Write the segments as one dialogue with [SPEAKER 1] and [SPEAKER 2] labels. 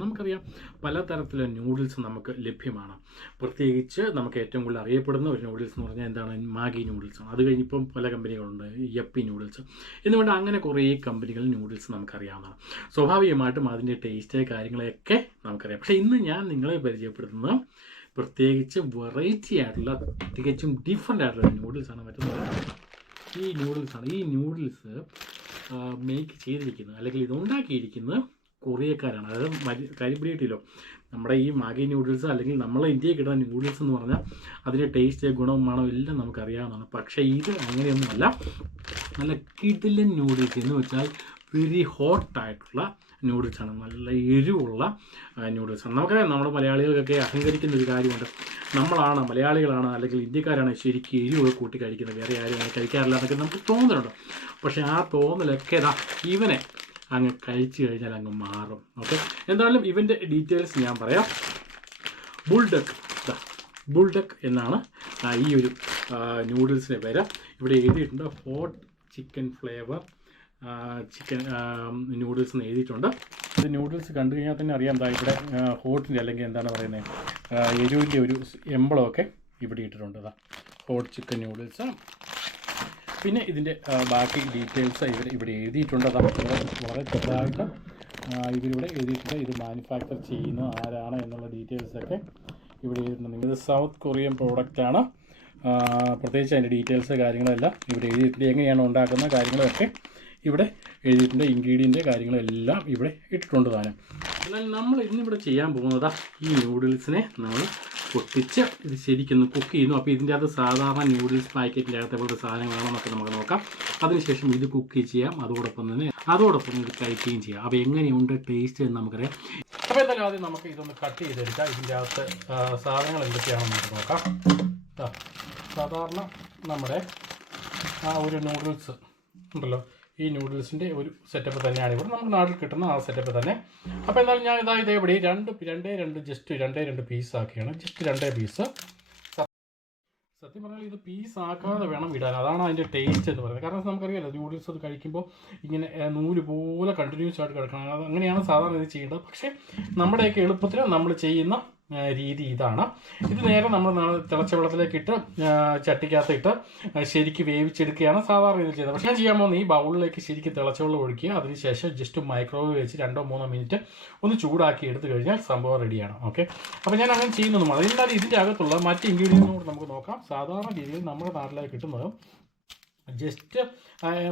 [SPEAKER 1] നമുക്കറിയാം പലതരത്തിലുള്ള നൂഡിൽസ് നമുക്ക് ലഭ്യമാണ്. പ്രത്യേകിച്ച് നമുക്ക് ഏറ്റവും കൂടുതൽ അറിയപ്പെടുന്ന ഒരു നൂഡിൽസ് എന്ന് പറഞ്ഞാൽ എന്താണ്? മാഗി നൂഡിൽസ് ആണ്. അത് കഴിഞ്ഞ് ഇപ്പം പല കമ്പനികളുണ്ട് യപ്പി നൂഡിൽസ് എന്നുകൊണ്ട് അങ്ങനെ കുറേ കമ്പനികൾ നൂഡിൽസ് നമുക്കറിയാവുന്നതാണ്. സ്വാഭാവികമായിട്ടും അതിന്റെ ടേസ്റ്റ് കാര്യങ്ങളെയൊക്കെ നമുക്കറിയാം. പക്ഷേ ഇന്ന് ഞാൻ നിങ്ങളെ പരിചയപ്പെടുത്തുന്നത് പ്രത്യേകിച്ച് വെറൈറ്റി ആയിട്ടുള്ള തികച്ചും ഡിഫറെന്റ് ആയിട്ടുള്ള നൂഡിൽസാണ് മറ്റൊന്നും. ഈ നൂഡിൽസാണ് ഈ നൂഡിൽസ് മേക്ക് ചെയ്തിരിക്കുന്നത് അല്ലെങ്കിൽ ഇത് ഉണ്ടാക്കിയിരിക്കുന്നത് കൊറിയക്കാരാണ്. അതായത് മരി കരിപിടിയിട്ടില്ലോ നമ്മുടെ ഈ മാഗി ന്യൂഡിൽസ് അല്ലെങ്കിൽ നമ്മളെ ഇന്ത്യയിൽ കിട്ടുന്ന ന്യൂഡിൽസ് എന്ന് പറഞ്ഞാൽ അതിന്റെ ടേസ്റ്റ് ഗുണവും മണവും എല്ലാം നമുക്കറിയാവുന്നതാണ്. പക്ഷേ ഇത് അങ്ങനെയൊന്നുമല്ല. നല്ല കിടിലൻ ന്യൂഡിൽസ് എന്ന് വെച്ചാൽ വെരി ഹോട്ടായിട്ടുള്ള ന്യൂഡിൽസാണ് നല്ല എരിവുള്ള ന്യൂഡിൽസാണ് നമുക്കറിയാം നമ്മുടെ മലയാളികൾക്കൊക്കെ അഹങ്കരിക്കുന്ന ഒരു കാര്യമുണ്ട്. നമ്മളാണ് മലയാളികളാണ് അല്ലെങ്കിൽ ഇന്ത്യക്കാരാണ് ശരിക്കും എരിവ് കൂട്ടി കഴിക്കുന്നത്. വേറെ ആരും അങ്ങനെ കഴിക്കാറില്ല എന്നൊക്കെ നമുക്ക് തോന്നലുണ്ട്. പക്ഷേ ആ തോന്നലൊക്കെ ഇതാ ഇവനെ അങ്ങ് കഴിച്ചു കഴിഞ്ഞാൽ അങ്ങ് മാറും. ഓക്കെ എന്തായാലും ഇവന്റെ ഡീറ്റെയിൽസ് ഞാൻ പറയാം. ബുൾഡക്ക് ബുൾഡക്ക് എന്നാണ് ഈ ഒരു നൂഡിൽസിന്റെ പേര് ഇവിടെ എഴുതിയിട്ടുണ്ട് hot chicken flavour chicken noodles എന്ന് എഴുതിയിട്ടുണ്ട്. ഇത് നൂഡിൽസ് കണ്ടു കഴിഞ്ഞാൽ തന്നെ അറിയാം. എന്താ ഇവിടെ ഹോട്ടിന്റെ അല്ലെങ്കിൽ എന്താണ് പറയുന്നത് എരിവിന്റെ ഒരു എമ്പളമൊക്കെ ഇവിടെ ഇട്ടിട്ടുണ്ട്. ഹോട്ട് ചിക്കൻ നൂഡിൽസ് പിന്നെ ഇതിന്റെ ബാക്കി ഡീറ്റെയിൽസ് ഇവർ ഇവിടെ എഴുതിയിട്ടുണ്ട്. അതാണ് വളരെ ചെറുതായിട്ട് ഇവരിവിടെ എഴുതിയിട്ടുണ്ട്. ഇത് മാനുഫാക്ചർ ചെയ്യുന്ന ആരാണ് എന്നുള്ള ഡീറ്റെയിൽസൊക്കെ ഇവിടെ എഴുതിയിട്ടുണ്ട്. ഇത് സൗത്ത് കൊറിയൻ പ്രോഡക്റ്റാണ് പ്രത്യേകിച്ച് അതിന്റെ ഡീറ്റെയിൽസ് കാര്യങ്ങളെല്ലാം ഇവിടെ എഴുതിയിട്ടുണ്ട്. എങ്ങനെയാണ് ഉണ്ടാക്കുന്ന കാര്യങ്ങളൊക്കെ ഇവിടെ എഴുതിയിട്ടുണ്ട്. ഇൻഗ്രീഡിയന്റ് കാര്യങ്ങളെല്ലാം ഇവിടെ ഇട്ടിട്ടുണ്ട് താനും എന്നാൽ നമ്മൾ ഇന്നിവിടെ ചെയ്യാൻ പോകുന്നത് ഈ നൂഡിൽസിനെ നമ്മൾ പൊട്ടിച്ച് ഇത് ശരിക്കൊന്ന് കുക്ക് ചെയ്യുന്നു. അപ്പോൾ ഇതിന്റെ അകത്ത് സാധാരണ ന്യൂഡിൽസ് പാക്കറ്റിന്റെ അകത്തെ പോലത്തെ സാധനങ്ങളാണെന്നൊക്കെ നമുക്ക് നോക്കാം. അതിനുശേഷം ഇത് കുക്ക് ചെയ്യാം. അതോടൊപ്പം തന്നെ അതോടൊപ്പം ഇത് കഴിക്കുകയും ചെയ്യാം. അപ്പോൾ എങ്ങനെയുണ്ട് ടേസ്റ്റ് എന്ന് നമുക്കറിയാം. അപ്പോൾ എന്തായാലും ആദ്യം നമുക്ക് ഇതൊന്ന് കട്ട് ചെയ്തെടുക്കാം. ഇതിന്റെ അകത്ത് സാധനങ്ങൾ എന്തൊക്കെയാണെന്ന് നമുക്ക് നോക്കാം. സാധാരണ നമ്മുടെ ആ ഒരു നൂഡിൽസ് ഉണ്ടല്ലോ. ഈ നൂഡിൽസിന്റെ ഒരു സെറ്റപ്പ് തന്നെയാണ് ഇവിടെ നമുക്ക് നാട്ടിൽ കിട്ടുന്ന ആ സെറ്റപ്പ് തന്നെ. അപ്പോൾ എന്നാലും ഞാൻ ഇതാ ഇവിടെ രണ്ട് രണ്ടേ രണ്ട് ജസ്റ്റ് രണ്ടേ രണ്ട് പീസ് ആക്കിയാണ്. ജസ്റ്റ് രണ്ടേ പീസ് സത്യം പറഞ്ഞാൽ ഇത് പീസ് ആക്കാതെ വേണം ഇടാൻ. അതാണ് അതിന്റെ ടേസ്റ്റ് എന്ന് പറയുന്നത്. കാരണം നമുക്കറിയാമല്ലോ നൂഡിൽസ് അത് കഴിക്കുമ്പോൾ ഇങ്ങനെ നൂൽ പോലെ കണ്ടിന്യൂസ് ആയിട്ട് കിടക്കണം. അത് അങ്ങനെയാണ് സാധാരണ ഇത് ചെയ്യേണ്ടത്. പക്ഷേ നമ്മുടെയൊക്കെ എളുപ്പത്തിൽ നമ്മൾ ചെയ്യുന്ന രീതി ഇതാണ്. ഇത് നേരെ നമ്മൾ തിളച്ച വെള്ളത്തിലേക്ക് ഇട്ട് ചട്ടിക്കകത്ത് ഇട്ട് ശരിക്ക് വേവിച്ചെടുക്കുകയാണ് സാധാരണ രീതിയിൽ ചെയ്യുന്നത്. പക്ഷേ ഞാൻ ചെയ്യാൻ പോകുന്ന ഈ ബൗളിലേക്ക് ശരിക്ക് തിളച്ച വെള്ളം ഒഴിക്കുക. അതിനുശേഷം ജസ്റ്റ് മൈക്രോവേവ് വെച്ച് രണ്ടോ മൂന്നോ മിനിറ്റ് ഒന്ന് ചൂടാക്കി എടുത്തു കഴിഞ്ഞാൽ സംഭവം റെഡിയാണ് ഓക്കെ അപ്പോൾ ഞാൻ അങ്ങനെ ചെയ്യുന്നതും അത് എന്നാലും ഇതിന്റെ അകത്തുള്ള മറ്റ് ഇൻഗ്രീഡിയൻസും കൂടെ നമുക്ക് നോക്കാം. സാധാരണ രീതിയിൽ നമ്മുടെ നാട്ടിലേക്ക് കിട്ടുന്നത് ജസ്റ്റ്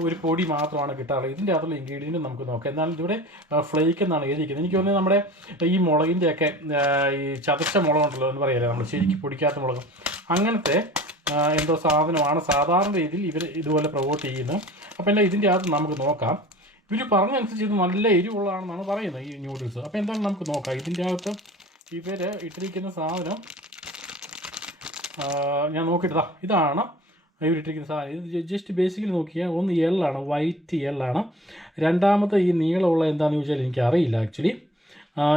[SPEAKER 1] ഒരു പൊടി മാത്രമാണ് കിട്ടാറുള്ളത്. ഇതിന്റെ അകത്തുള്ള ഇൻഗ്രീഡിയന്റ് നമുക്ക് നോക്കാം. എന്നാൽ ഇവിടെ ഫ്ലേക്ക് എന്നാണ് എഴുതിയിരിക്കുന്നത്. എനിക്ക് തോന്നുന്നത് നമ്മുടെ ഈ മുളകിന്റെയൊക്കെ ഈ ചതച്ച മുളകുണ്ടല്ലോ എന്ന് പറയല്ലേ നമ്മൾ ശരിക്കും പൊടിക്കാത്ത മുളക്. അങ്ങനത്തെ എന്തോ സാധനമാണ് സാധാരണ രീതിയിൽ ഇവർ ഇതുപോലെ പ്രൊവോട്ട് ചെയ്യുന്നത്. അപ്പോൾ എന്നാൽ ഇതിന്റെ അകത്ത് നമുക്ക് നോക്കാം. ഇവർ പറഞ്ഞനുസരിച്ച് ഇത് നല്ല എരിവുള്ളതാണെന്നാണ് പറയുന്നത് ഈ ന്യൂഡിൽസ് അപ്പോൾ എന്തായാലും നമുക്ക് നോക്കാം. ഇതിന്റെ അകത്ത് ഇവർ ഇട്ടിരിക്കുന്ന സാധനം ഞാൻ നോക്കിയിട്ടാ ഇതാണ് ഇവരിട്ടിരിക്കുന്ന സാധനം. ഇത് ജസ്റ്റ് ബേസിക്കലി നോക്കിയാൽ ഒന്ന് എള്ളാണ് വൈറ്റ് എള്ളാണ് രണ്ടാമത്തെ ഈ നീളമുള്ള എന്താണെന്ന് ചോദിച്ചാൽ എനിക്ക് അറിയില്ല ആക്ച്വലി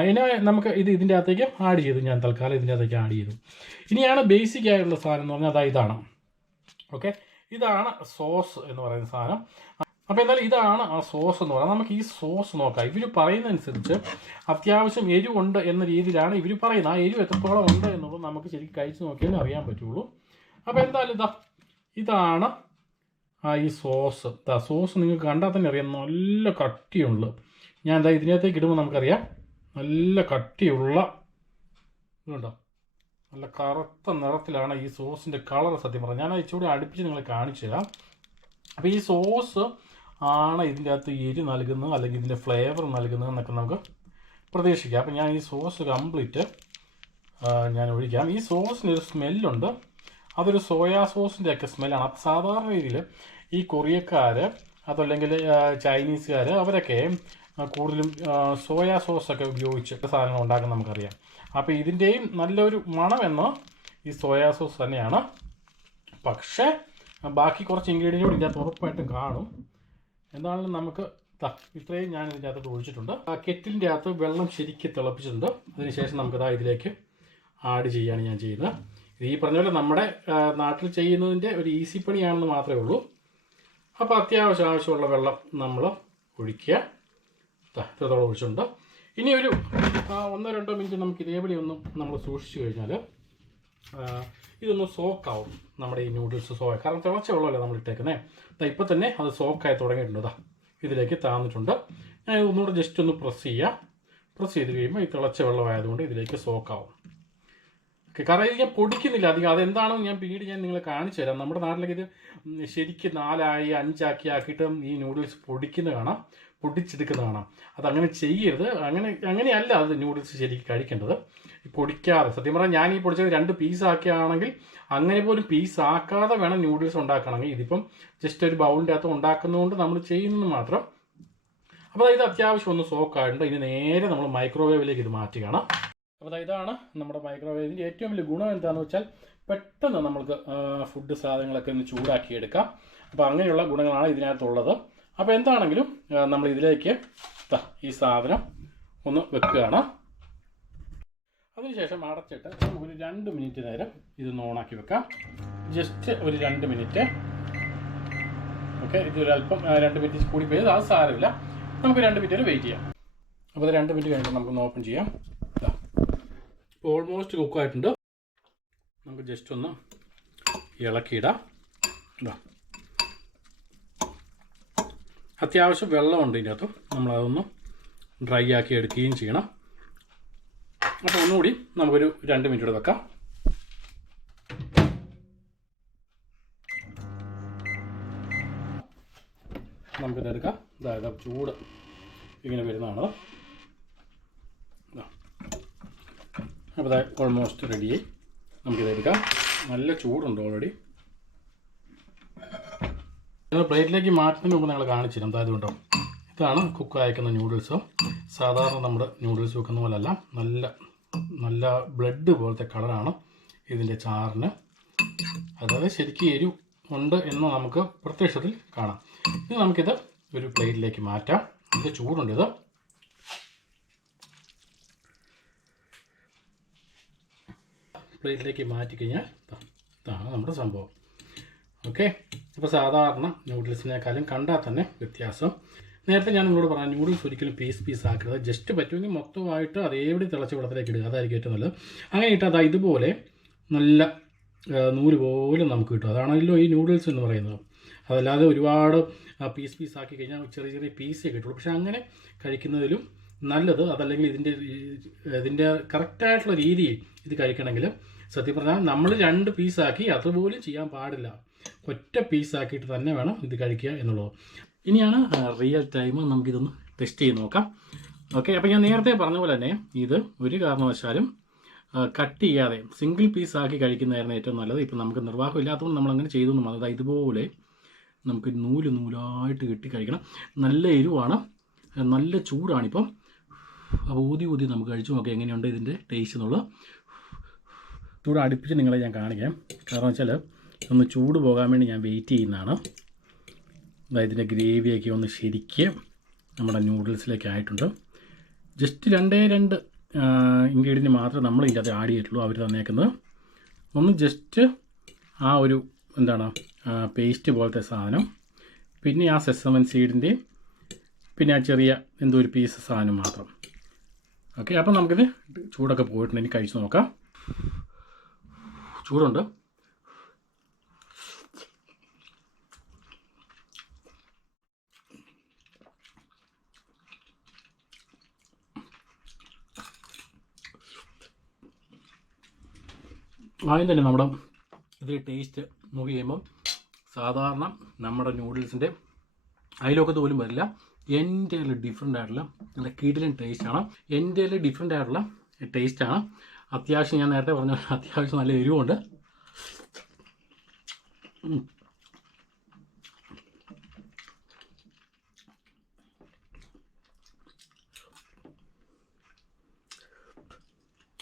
[SPEAKER 1] ഇനി നമുക്ക് ഇത് ഇതിന്റെ അകത്തേക്ക് ആഡ് ചെയ്തു. ഞാൻ തൽക്കാലം ഇതിന്റെ അകത്തേക്ക് ആഡ് ചെയ്തു. ഇനിയാണ് ബേസിക് ആയിട്ടുള്ള സാധനം എന്ന് പറഞ്ഞാൽ അതാ ഇതാണ്. ഓക്കെ ഇതാണ് സോസ് എന്ന് പറയുന്ന സാധനം. അപ്പോൾ എന്തായാലും ഇതാണ് ആ സോസ് എന്ന് പറയുന്നത്. നമുക്ക് ഈ സോസ് നോക്കാം. ഇവർ പറയുന്നതനുസരിച്ച് അത്യാവശ്യം എരിവുണ്ട് എന്ന രീതിയിലാണ് ഇവർ പറയുന്നത്. ആ എരിവ് എത്രത്തോളം ഉണ്ട് എന്നുള്ളത് നമുക്ക് ശരിക്കും കഴിച്ച് നോക്കിയാലേ അറിയാൻ പറ്റുള്ളൂ. അപ്പോൾ എന്തായാലും ഇതാ ഇതാണ് ആ ഈ സോസ്. ദാ സോസ് നിങ്ങൾക്ക് കണ്ടാൽ തന്നെ അറിയാം നല്ല കട്ടിയുണ്ട്. ഞാൻ എന്താ ഇതിനകത്തേക്ക് ഇടുമ്പോൾ നമുക്കറിയാം നല്ല കട്ടിയുള്ള ഇതുണ്ടോ? നല്ല കറുത്ത നിറത്തിലാണ് ഈ സോസിന്റെ കളർ സത്യം പറഞ്ഞത്. ഞാൻ ഇച്ചിരി അടുപ്പിച്ച് നിങ്ങളെ കാണിച്ചു തരാം. അപ്പോൾ ഈ സോസ് ആണ് ഇതിന്റെ അകത്ത് എരി നൽകുന്നത് അല്ലെങ്കിൽ ഇതിന്റെ ഫ്ലേവർ നൽകുന്നത് എന്നൊക്കെ നമുക്ക് പ്രതീക്ഷിക്കാം. അപ്പോൾ ഞാൻ ഈ സോസ് കംപ്ലീറ്റ് ഞാൻ ഒഴിക്കാം. ഈ സോസിന് ഒരു സ്മെല്ലുണ്ട്. അതൊരു സോയാ സോസിന്റെ ഒക്കെ സ്മെല്ലാണ് അത് സാധാരണ രീതിയിൽ ഈ കൊറിയക്കാർ അതല്ലെങ്കിൽ ചൈനീസുകാർ അവരൊക്കെ കൂടുതലും സോയാ സോസൊക്കെ ഉപയോഗിച്ച് സാധനങ്ങൾ ഉണ്ടാക്കുന്ന നമുക്കറിയാം. അപ്പോൾ ഇതിന്റെയും നല്ലൊരു മണമെന്ന് ഈ സോയാ സോസ് തന്നെയാണ്. പക്ഷേ ബാക്കി കുറച്ച് ഇൻഗ്രീഡിയന്റ് കൂടി ഇതിന്റെ അകത്ത് ഉറപ്പായിട്ടും കാണും. എന്താണെങ്കിലും നമുക്ക് ഇത്രയും ഞാൻ ഇതിന്റെ അകത്ത് ഒഴിച്ചിട്ടുണ്ട്. കെറ്റിലിന്റെ അകത്ത് വെള്ളം ശരിക്കും തിളപ്പിച്ചിട്ടുണ്ട്. അതിനുശേഷം നമുക്കതാ ഇതിലേക്ക് ആഡ് ചെയ്യുകയാണ് ഞാൻ ചെയ്യുന്നത്. ഈ പറഞ്ഞ പോലെ നമ്മുടെ നാട്ടിൽ ചെയ്യുന്നതിന്റെ ഒരു ഈസി പണിയാണെന്ന് മാത്രമേ ഉള്ളൂ. അപ്പോൾ അത്യാവശ്യം ആവശ്യമുള്ള വെള്ളം നമ്മൾ ഒഴിക്കുക. ഇത്രത്തോളം ഒഴിച്ചിട്ടുണ്ട്. ഇനി ഒരു ഒന്നോ രണ്ടോ മിനിറ്റ് നമുക്ക് ഇതേപടി ഒന്നും നമ്മൾ സൂക്ഷിച്ചു കഴിഞ്ഞാൽ ഇതൊന്ന് സോക്കാവും നമ്മുടെ ഈ നൂഡിൽസ് സോക്ക് കാരണം തിളച്ച വെള്ളമല്ലേ നമ്മൾ ഇട്ടേക്കുന്നത് ഇപ്പം തന്നെ അത് സോക്കായി തുടങ്ങിയിട്ടുണ്ട്. ഇതിലേക്ക് താന്നിട്ടുണ്ട്. ഞാൻ ഒന്നുകൂടെ ജസ്റ്റ് ഒന്ന് പ്രസ് ചെയ്യുക. പ്രസ് ചെയ്ത് കഴിയുമ്പോൾ ഈ തിളച്ച വെള്ളമായതുകൊണ്ട് ഇതിലേക്ക് സോക്കാവും കാരണം ഇത് ഞാൻ പൊടിക്കുന്നില്ല. അധികം അതെന്താണെന്ന് ഞാൻ പിന്നീട് ഞാൻ നിങ്ങളെ കാണിച്ചു തരാം. നമ്മുടെ നാട്ടിലേക്ക് ഇത് ശരിക്കും നാലായി അഞ്ചാക്കി ആക്കിയിട്ട് ഈ നൂഡിൽസ് പൊടിക്കുന്ന കാണാം. പൊടിച്ചെടുക്കുന്ന കാണാം. അതങ്ങനെ ചെയ്യരുത്. അങ്ങനെ അങ്ങനെയല്ല അത് നൂഡിൽസ് ശരിക്കും കഴിക്കേണ്ടത്. പൊടിക്കാതെ. സത്യം പറഞ്ഞാൽ ഞാൻ ഈ പൊടിച്ചത് രണ്ട് പീസ് ആക്കിയാണെങ്കിൽ അങ്ങനെ പോലും പീസ് ആക്കാതെ വേണം നൂഡിൽസ് ഉണ്ടാക്കണമെങ്കിൽ. ഇതിപ്പം ജസ്റ്റ് ഒരു ബൗളിന്റെ അകത്ത് ഉണ്ടാക്കുന്നതുകൊണ്ട് നമ്മൾ ചെയ്യുന്നത് മാത്രം. അപ്പോൾ ഇത് അത്യാവശ്യം ഒന്ന് സോക്കായിട്ടുണ്ട് ഇനി നേരെ നമ്മൾ മൈക്രോവേവിലേക്ക് ഇത് മാറ്റുകയാണ് അപ്പോൾ ഇതാണ് നമ്മുടെ മൈക്രോവേവിന്റെ ഏറ്റവും വലിയ ഗുണം എന്താണെന്ന് വെച്ചാൽ പെട്ടെന്ന് നമുക്ക് ഫുഡ് സാധനങ്ങളൊക്കെ ഒന്ന് ചൂടാക്കിയെടുക്കാം. അപ്പോൾ അങ്ങനെയുള്ള ഗുണങ്ങളാണ് ഇതിനകത്തുള്ളത്. അപ്പോൾ എന്താണെങ്കിലും നമ്മൾ ഇതിലേക്ക് ഈ സാധനം ഒന്ന് വെക്കുകയാണ്. അതിനുശേഷം അടച്ചിട്ട് ഒരു രണ്ട് മിനിറ്റ് നേരം ഇതൊന്ന് ഓണാക്കി വെക്കാം. ജസ്റ്റ് ഒരു രണ്ട് മിനിറ്റ്. ഓക്കെ ഇതൊരല്പം രണ്ട് മിനിറ്റ് കൂടി പോയത് അത് സാരമില്ല. നമുക്ക് രണ്ട് മിനിറ്റ് വരെ വെയിറ്റ് ചെയ്യാം. അപ്പോൾ രണ്ട് മിനിറ്റ് കഴിഞ്ഞിട്ട് നമുക്കൊന്ന് ഓപ്പൺ ചെയ്യാം. ഓൾമോസ്റ്റ് കുക്കായിട്ടുണ്ട് നമുക്ക് ജസ്റ്റ് ഒന്ന് ഇളക്കിയിടാം. ഇതാ അത്യാവശ്യം വെള്ളമുണ്ട് ഇതിന്റെ അകത്ത് നമ്മളതൊന്ന് ഡ്രൈ ആക്കി എടുക്കുകയും ചെയ്യണം. അപ്പോൾ ഒന്നുകൂടി നമുക്കൊരു രണ്ട് മിനിറ്റ് കൂടെ വെക്കാം. നമുക്കിതെടുക്കാം. അതായത് ചൂട് ഇങ്ങനെ വരുന്നതാണ് ഇതാ. അപ്പോൾ ഇത് ഓൾമോസ്റ്റ് റെഡിയായി നമുക്കിത് എടുക്കാം. നല്ല ചൂടുണ്ട് ഓൾറെഡി നിങ്ങൾ പ്ലേറ്റിലേക്ക് മാറ്റുന്നതിന് മുമ്പ് നിങ്ങൾ കാണിച്ചിരും അതായത് ഉണ്ടോ ഇതാണ് കുക്ക് അയക്കുന്ന ന്യൂഡിൽസും സാധാരണ നമ്മുടെ ന്യൂഡിൽസ് വെക്കുന്ന പോലല്ല. നല്ല നല്ല ബ്ലഡ് പോലത്തെ കളറാണ് ഇതിന്റെ ചാറിന്. അതായത് ശരിക്കും എരിവ് ഉണ്ട് എന്ന് നമുക്ക് പ്രത്യക്ഷത്തിൽ കാണാം. ഇനി നമുക്കിത് ഒരു പ്ലേറ്റിലേക്ക് മാറ്റാം. നല്ല ചൂടുണ്ട് ഇത്. പ്ലേറ്റിലേക്ക് മാറ്റി കഴിഞ്ഞാൽ ഇതാണ് നമ്മുടെ സംഭവം. ഓക്കെ അപ്പോൾ സാധാരണ നൂഡിൽസിനേക്കാളും കണ്ടാൽ തന്നെ വ്യത്യാസം. നേരത്തെ ഞാൻ നിങ്ങളോട് പറഞ്ഞ നൂഡിൽസ് ഒരിക്കലും പീസ് പീസ് ആക്കരുത്. ജസ്റ്റ് പറ്റുമെങ്കിൽ മൊത്തമായിട്ട് അതേപടി തിളച്ച വെള്ളത്തിലേക്ക് ഇടുക അതായിരിക്കും ഏറ്റവും നല്ലത്. അങ്ങനെ ഇട്ടാൽ അതാ ഇതുപോലെ നല്ല നൂൽ പോലെ നമുക്ക് കിട്ടും. അതാണല്ലോ ഈ നൂഡിൽസ് എന്ന് പറയുന്നത്. അതല്ലാതെ ഒരുപാട് പീസ് പീസ് ആക്കി കഴിഞ്ഞാൽ ചെറിയ ചെറിയ പീസേ കിട്ടുള്ളൂ. പക്ഷേ അങ്ങനെ കഴിക്കുന്നതിലും നല്ലത് അതല്ലെങ്കിൽ ഇതിന്റെ ഇതിന്റെ കറക്റ്റായിട്ടുള്ള രീതിയിൽ ഇത് കഴിക്കണമെങ്കിൽ സത്യം പറഞ്ഞാൽ നമ്മൾ രണ്ട് പീസാക്കി അതുപോലും ചെയ്യാൻ പാടില്ല. ഒറ്റ പീസാക്കിയിട്ട് തന്നെ വേണം ഇത് കഴിക്കുക എന്നുള്ളത്. ഇനിയാണ് റിയൽ ടൈം നമുക്കിതൊന്ന് ടെസ്റ്റ് ചെയ്ത് നോക്കാം. ഓക്കെ അപ്പോൾ ഞാൻ നേരത്തെ പറഞ്ഞ പോലെ തന്നെ ഇത് ഒരു കാരണവശാലും കട്ട് ചെയ്യാതെ സിംഗിൾ പീസാക്കി കഴിക്കുന്നതായിരുന്നു ഏറ്റവും നല്ലത്. ഇപ്പം നമുക്ക് നിർവാഹം ഇല്ലാത്തതുകൊണ്ട് നമ്മൾ അങ്ങനെ ചെയ്തു അതായത് ഇതുപോലെ നമുക്ക് നൂൽ നൂലായിട്ട് കെട്ടി കഴിക്കണം. നല്ല എരിവാണ്. നല്ല ചൂടാണിപ്പം. അപ്പോൾ ഊതി ഊതി നമുക്ക് കഴിച്ചു നോക്കാം എങ്ങനെയുണ്ട് ഇതിന്റെ ടേസ്റ്റ് എന്നുള്ളത്. ചൂട് അടുപ്പിച്ച് നിങ്ങളെ ഞാൻ കാണിക്കാം. കാരണം വെച്ചാൽ ഒന്ന് ചൂട് പോകാൻ വേണ്ടി ഞാൻ വെയിറ്റ് ചെയ്യുന്നതാണ്. അതായത് ഇതിന്റെ ഗ്രേവിയൊക്കെ ഒന്ന് ശരിക്ക് നമ്മുടെ നൂഡിൽസിലേക്ക് ആയിട്ടുണ്ട്. ജസ്റ്റ് രണ്ടേ രണ്ട് ഇൻഗ്രീഡിയന്റ് മാത്രമേ നമ്മൾ ഇതിന്റെ അത് ആഡ് ചെയ്തിട്ടുള്ളൂ അവർ തന്നേക്കുന്നത്. ഒന്ന് ജസ്റ്റ് ആ ഒരു എന്താണ് പേസ്റ്റ് പോലത്തെ സാധനം. പിന്നെ ആ സെസമൻ സീഡിന്റെയും പിന്നെ ആ ചെറിയ എന്തോ ഒരു പീസ് സാധനം മാത്രം. ഓക്കെ അപ്പം നമുക്കിത് ചൂടൊക്കെ പോയിട്ടുണ്ട്. ഇനി കഴിച്ച് നോക്കാം. ചൂടുണ്ട്. ആദ്യം തന്നെ നമ്മുടെ ഇത് ടേസ്റ്റ് നോക്കി കഴിയുമ്പം സാധാരണ നമ്മുടെ നൂഡിൽസിന്റെ അതിലൊക്കെ പോലും വരില്ല. എന്റെ ഡിഫറെന്റ് ആയിട്ടുള്ള നല്ല കിടിലൻ ടേസ്റ്റാണ് എന്റെ ഡിഫറെന്റ് ആയിട്ടുള്ള ടേസ്റ്റാണ് അത്യാവശ്യം ഞാൻ നേരത്തെ പറഞ്ഞ അത്യാവശ്യം നല്ല എരിവുണ്ട്.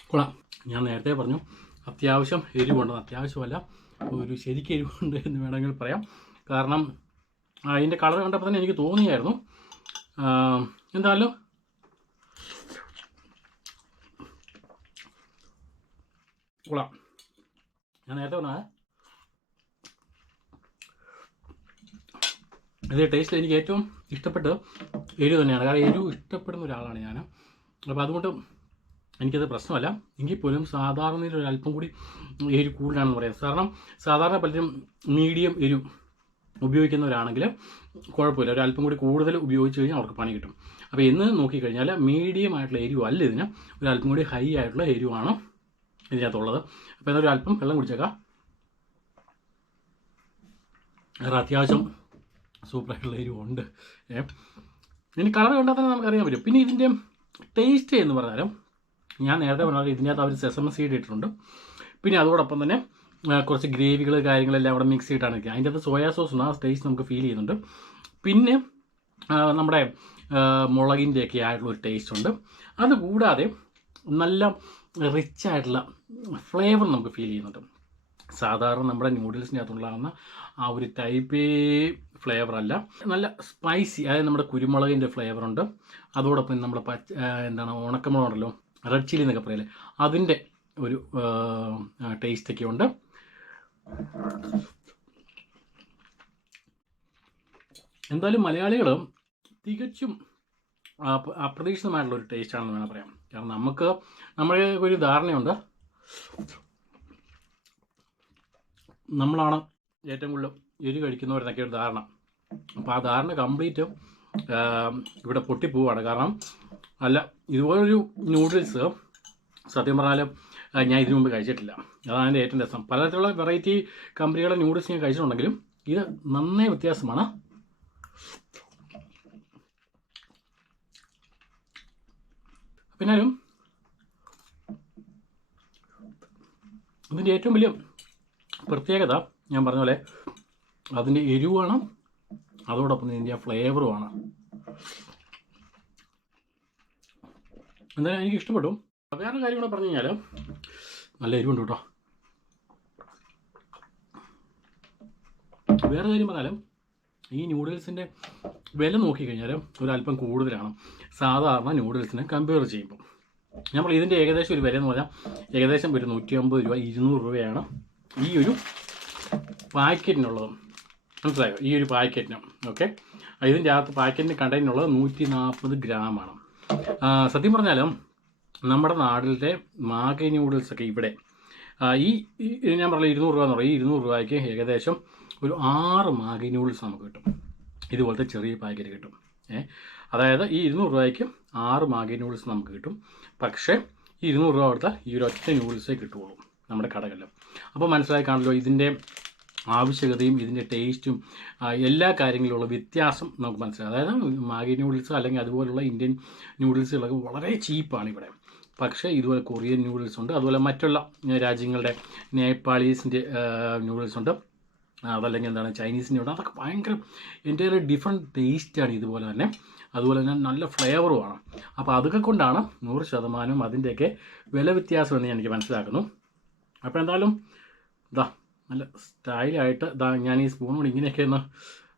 [SPEAKER 1] കൊള്ളാം. ഞാൻ നേരത്തെ പറഞ്ഞു അത്യാവശ്യം എരിവുണ്ട് അത്യാവശ്യമല്ല ഒരു ശരിക്കും എരിവുണ്ട് എന്ന് വേണമെങ്കിൽ പറയാം. കാരണം അതിന്റെ കളർ കണ്ടപ്പോൾ തന്നെ എനിക്ക് തോന്നിയായിരുന്നു. എന്തായാലും കൊള്ളാം ഞാൻ നേരത്തെ പറഞ്ഞത്. ഇത് ടേസ്റ്റ് എനിക്ക് ഏറ്റവും ഇഷ്ടപ്പെട്ട എരിവ് തന്നെയാണ്. കാരണം എരിവ് ഇഷ്ടപ്പെടുന്ന ഒരാളാണ് ഞാൻ. അപ്പോൾ അതുകൊണ്ട് എനിക്കത് പ്രശ്നമല്ല. എങ്കിൽ പോലും സാധാരണയിൽ ഒരു അല്പം കൂടി എരി കൂടുതലാണെന്ന് പറയാം. കാരണം സാധാരണ പലരും മീഡിയം എരിവ് ഉപയോഗിക്കുന്നവരാണെങ്കിൽ കുഴപ്പമില്ല. ഒരു അല്പം കൂടി കൂടുതൽ ഉപയോഗിച്ച് കഴിഞ്ഞാൽ അവർക്ക് പണി കിട്ടും. അപ്പോൾ ഇന്ന് നോക്കിക്കഴിഞ്ഞാൽ മീഡിയം ആയിട്ടുള്ള എരിവ് അല്ല ഇതിന്. ഒരു അല്പം കൂടി ഹൈ ആയിട്ടുള്ള എരിവാണ് ഇതിനകത്തുള്ളത്. അപ്പോൾ എന്നൊരു അല്പം വെള്ളം കുടിച്ചേക്കാം. വേറെ അത്യാവശ്യം സൂപ്പറായിട്ടുള്ള എരിവുണ്ട് ഏഹ് ഇനി കളർ കണ്ടാൽ തന്നെ നമുക്കറിയാൻ പറ്റും. പിന്നെ ഇതിന്റെ ടേസ്റ്റ് എന്ന് പറഞ്ഞാലും ഞാൻ നേരത്തെ പറഞ്ഞാൽ ഇതിനകത്ത് അവർ സെസമ സീഡ് ഇട്ടിട്ടുണ്ട്. പിന്നെ അതോടൊപ്പം തന്നെ കുറച്ച് ഗ്രേവികൾ കാര്യങ്ങളെല്ലാം അവിടെ മിക്സ് ചെയ്തിട്ടാണ് ഇരിക്കുക അതിന്റെ അകത്ത് സോയാ സോസ് ഉണ്ട്. ആ ടേസ്റ്റ് നമുക്ക് ഫീൽ ചെയ്യുന്നുണ്ട്. പിന്നെ നമ്മുടെ മുളകിന്റെയൊക്കെ ആയിട്ടുള്ള ഒരു ടേസ്റ്റ് ഉണ്ട്. അതുകൂടാതെ നല്ല റിച്ച് ആയിട്ടുള്ള ഫ്ലേവർ നമുക്ക് ഫീൽ ചെയ്യുന്നുണ്ട്. സാധാരണ നമ്മുടെ നൂഡിൽസിന്റെ അകത്തുണ്ടാകുന്ന ആ ഒരു ടൈപ്പ് ഫ്ലേവർ അല്ല. നല്ല സ്പൈസി അതായത് നമ്മുടെ കുരുമുളകിന്റെ ഫ്ലേവർ ഉണ്ട്. അതോടൊപ്പം നമ്മുടെ പച്ച എന്താണ് ഉണക്കമുളകുണ്ടല്ലോ റെഡ് ചില്ലി എന്നൊക്കെ പറയില്ലേ അതിന്റെ ഒരു ടേസ്റ്റ് ഒക്കെ ഉണ്ട്. എന്തായാലും മലയാളികൾ തികച്ചും അപ- അപ്രതീക്ഷിതമായിട്ടുള്ള ഒരു ടേസ്റ്റാണെന്ന് വേണം പറയാം കാരണം നമുക്ക് നമ്മുടെ ഒരു ധാരണയുണ്ട്. നമ്മളാണ് ഏറ്റവും കൂടുതൽ എരി കഴിക്കുന്നവരെന്നൊക്കെ ഒരു ധാരണ. അപ്പോൾ ആ ധാരണ കംപ്ലീറ്റ് ഇവിടെ പൊട്ടിപ്പോവാണ്. കാരണം അല്ല ഇതുപോലൊരു നൂഡിൽസ് സത്യം പറഞ്ഞാൽ ഞാൻ ഇതിനു മുമ്പ് കഴിച്ചിട്ടില്ല. അതാണ് എന്റെ ഏറ്റവും രസം. പലതരത്തിലുള്ള വെറൈറ്റി കമ്പനികളുടെ നൂഡിൽസ് ഞാൻ കഴിച്ചിട്ടുണ്ടെങ്കിലും ഇത് നന്നേ വ്യത്യാസമാണ്. പിന്നാലും ഇതിന്റെ ഏറ്റവും വലിയ പ്രത്യേകത ഞാൻ പറഞ്ഞ പോലെ അതിന്റെ എരിവാണ് അതോടൊപ്പം ഇതിന്റെ ഫ്ലേവറുമാണ്. എന്തായാലും എനിക്ക് ഇഷ്ടപ്പെട്ടു. വേറെ കാര്യം കൂടെ പറഞ്ഞു കഴിഞ്ഞാൽ നല്ല എരിവുണ്ട് കേട്ടോ. വേറെ കാര്യം പറഞ്ഞാലും ഈ നൂഡിൽസിന്റെ വില നോക്കിക്കഴിഞ്ഞാൽ ഒരല്പം കൂടുതലാണ്. സാധാരണ നൂഡിൽസിനെ കമ്പയർ ചെയ്യുമ്പോൾ നമ്മൾ ഇതിന്റെ ഏകദേശം ഒരു വില എന്ന് പറഞ്ഞാൽ ഏകദേശം ഒരു നൂറ്റി അമ്പത് രൂപ ഇരുന്നൂറ് രൂപയാണ് ഈ ഒരു പാക്കറ്റിനുള്ളത്. മനസ്സിലായോ? ഈ ഒരു പാക്കറ്റിന്. ഓക്കെ? ഇതിന്റെ അകത്ത് പാക്കറ്റിന് കണ്ടതിനുള്ളത് നൂറ്റി നാൽപ്പത് ഗ്രാമാണ് സത്യം പറഞ്ഞാലും നമ്മുടെ നാടിലെ മാഗി നൂഡിൽസൊക്കെ ഇവിടെ ഈ ഞാൻ പറഞ്ഞ ഇരുന്നൂറ് രൂപ എന്ന് പറയും. ഈ ഇരുന്നൂറ് രൂപയ്ക്ക് ഏകദേശം ഒരു ആറ് മാഗി നൂഡിൽസ് നമുക്ക് കിട്ടും. ഇതുപോലത്തെ ചെറിയ പാക്കറ്റ് കിട്ടും. അതായത് ഈ ഇരുന്നൂറ് രൂപയ്ക്ക് ആറ് മാഗി നൂഡിൽസ് നമുക്ക് കിട്ടും. പക്ഷേ ഈ ഇരുന്നൂറ് രൂപ കൊടുത്താൽ ഈ ഒരു ഒറ്റ നൂഡിൽസേ കിട്ടുകയുള്ളൂ നമ്മുടെ കടകളിൽ. അപ്പോൾ മനസ്സിലായി കാണല്ലോ ഇതിന്റെ ആവശ്യകതയും ഇതിന്റെ ടേസ്റ്റും എല്ലാ കാര്യങ്ങളിലുള്ള വ്യത്യാസം നമുക്ക് മനസ്സിലായി. അതായത് മാഗി നൂഡിൽസ് അല്ലെങ്കിൽ അതുപോലുള്ള ഇന്ത്യൻ നൂഡിൽസുകളൊക്കെ വളരെ ചീപ്പാണ് ഇവിടെ. പക്ഷേ ഇതുപോലെ കൊറിയൻ നൂഡിൽസ് ഉണ്ട് അതുപോലെ മറ്റുള്ള രാജ്യങ്ങളുടെ നേപ്പാളീസിന്റെ നൂഡിൽസ് ഉണ്ട്. അതല്ലെങ്കിൽ എന്താണ് ചൈനീസിന്റെ ഉണ്ട് അതൊക്കെ ഭയങ്കര എന്റെ ഒരു ഡിഫറെന്റ് ടേസ്റ്റാണ് ഇതുപോലെ തന്നെ. അതുപോലെ തന്നെ നല്ല ഫ്ലേവറുമാണ് അപ്പോൾ അതൊക്കെ കൊണ്ടാണ് നൂറ് ശതമാനം അതിന്റെയൊക്കെ വില വ്യത്യാസം എന്ന് എനിക്ക് മനസ്സിലാക്കുന്നു. അപ്പോൾ എന്തായാലും ഇതാ നല്ല സ്റ്റൈലായിട്ട് ഇതാ ഞാൻ ഈ സ്പൂൺ കൊണ്ട് ഇങ്ങനെയൊക്കെ ഒന്ന്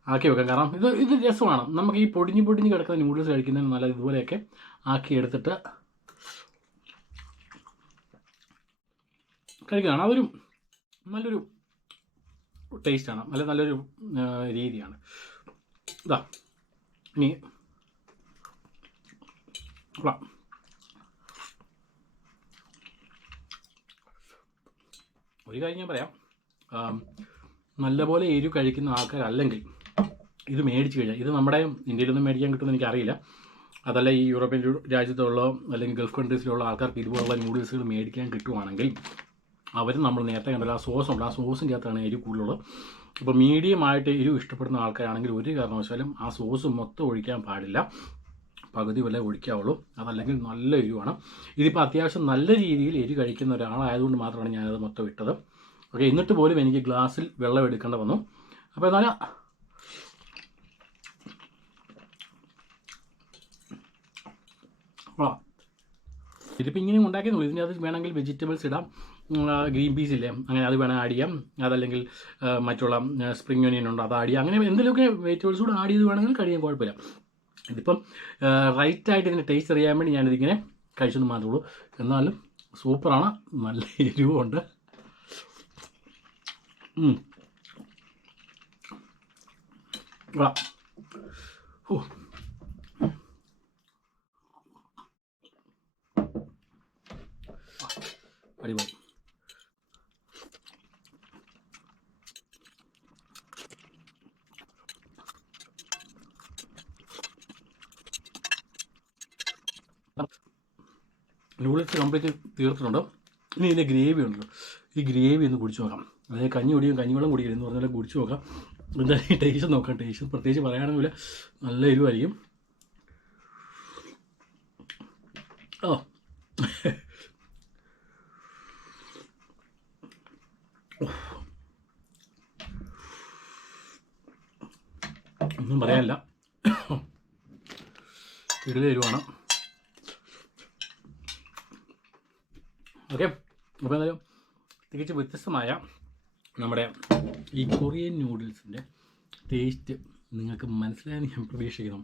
[SPEAKER 1] ആക്കി വെക്കാം. കാരണം ഇത് ഇത് രസമാണ്. നമുക്ക് ഈ പൊടിഞ്ഞ് പൊടിഞ്ഞ് കിടക്കുന്ന നൂഡിൽസ് കഴിക്കുന്നതിന് നല്ല ഇതുപോലെയൊക്കെ ആക്കി എടുത്തിട്ട് കഴിക്കുകയാണ് അതൊരു നല്ലൊരു ടേസ്റ്റാണ് നല്ല നല്ലൊരു രീതിയാണ്. ഇതാ ഇനി. ഒരു കാര്യം ഞാൻ പറയാം. നല്ലപോലെ എരിവ് കഴിക്കുന്ന ആൾക്കാരല്ലെങ്കിൽ ഇത് മേടിച്ച് കഴിഞ്ഞാൽ ഇത് നമ്മുടെ ഇന്ത്യയിലൊന്നും മേടിക്കാൻ കിട്ടുമെന്ന് എനിക്കറിയില്ല. അതല്ല ഈ യൂറോപ്യൻ രാജ്യത്തുള്ള അല്ലെങ്കിൽ ഗൾഫ് കൺട്രീസിലുള്ള ആൾക്കാർക്ക് ഇതുപോലുള്ള നൂഡിൽസുകൾ മേടിക്കാൻ കിട്ടുവാണെങ്കിൽ അവർ നമ്മൾ നേരത്തെ കണ്ടല്ലോ ആ സോസ് ഉണ്ട്. ആ സോസിന്റെ അകത്താണ് എരിവ് കൂടുതലുള്ളത്. അപ്പോൾ മീഡിയമായിട്ട് എരിവ് ഇഷ്ടപ്പെടുന്ന ആൾക്കാരാണെങ്കിൽ ഒരു കാരണവശാലും ആ സോസ് മൊത്തം ഒഴിക്കാൻ പാടില്ല. പകുതി വരെ ഒഴിക്കാവുള്ളൂ. അതല്ലെങ്കിൽ നല്ല എരിവാണ്. ഇതിപ്പോൾ അത്യാവശ്യം നല്ല രീതിയിൽ എരി കഴിക്കുന്ന ഒരാളായതുകൊണ്ട് മാത്രമാണ് ഞാനത് മൊത്തം ഇട്ടത്. ഓക്കെ എന്നിട്ട് പോലും എനിക്ക് ഗ്ലാസ്സിൽ വെള്ളം എടുക്കേണ്ട വന്നു. അപ്പോൾ എന്നാൽ ആ ഇതിപ്പോൾ ഇങ്ങനെ ഉണ്ടാക്കിയെന്നുള്ളൂ ഇതിന്റെ അത് വേണമെങ്കിൽ വെജിറ്റബിൾസ് ഇടാം. ഗ്രീൻ പീസ് ഇല്ലേ? അങ്ങനെ അത് വേണേൽ ആഡ് ചെയ്യാം. അതല്ലെങ്കിൽ മറ്റുള്ള സ്പ്രിംഗ് ഒനിയൻ ഉണ്ട് അത് ആഡ് ചെയ്യാം. അങ്ങനെ എന്തെങ്കിലുമൊക്കെ വെജിറ്റബിൾസ് കൂടെ ആഡ് ചെയ്ത് വേണമെങ്കിൽ കഴിയാൻ കുഴപ്പമില്ല. ഇതിപ്പം റൈറ്റായിട്ട് ഇതിന്റെ ടേസ്റ്റ് അറിയാൻ വേണ്ടി ഞാനിതിങ്ങനെ കഴിച്ചെന്ന് മാത്രമേ ഉള്ളൂ. എന്നാലും സൂപ്പറാണ്. നല്ല. കൊള്ളാം. ഓ അടിപൊളി. നൂഡിൽസ് കംപ്ലീറ്റ് തീർത്തിട്ടുണ്ട്. ഇനി ഇതിന്റെ ഗ്രേവി ഉണ്ട്. ഈ ഗ്രേവി ഒന്ന് കുടിച്ചു നോക്കാം. അതായത് കഞ്ഞി കുടിയും കഞ്ഞിവെള്ളം കുടിക്കരുത് എന്ന് പറഞ്ഞാൽ കുടിച്ചു നോക്കാം. എന്താ ടേസ്റ്റ് നോക്കാം ടേസ്റ്റ് പ്രത്യേകിച്ച് പറയുകയാണെങ്കിൽ നല്ല എരിവായിരിക്കും. ഓ ഒന്നും പറയാനില്ല. ഇടൽ എരിവാണ്. ഓക്കെ. അപ്പോൾ എന്തായാലും തികച്ചും വ്യത്യസ്തമായ നമ്മുടെ ഈ കൊറിയൻ നൂഡിൽസിന്റെ ടേസ്റ്റ് നിങ്ങൾക്ക് മനസ്സിലായെന്ന് ഞാൻ പ്രതീക്ഷിക്കുന്നു.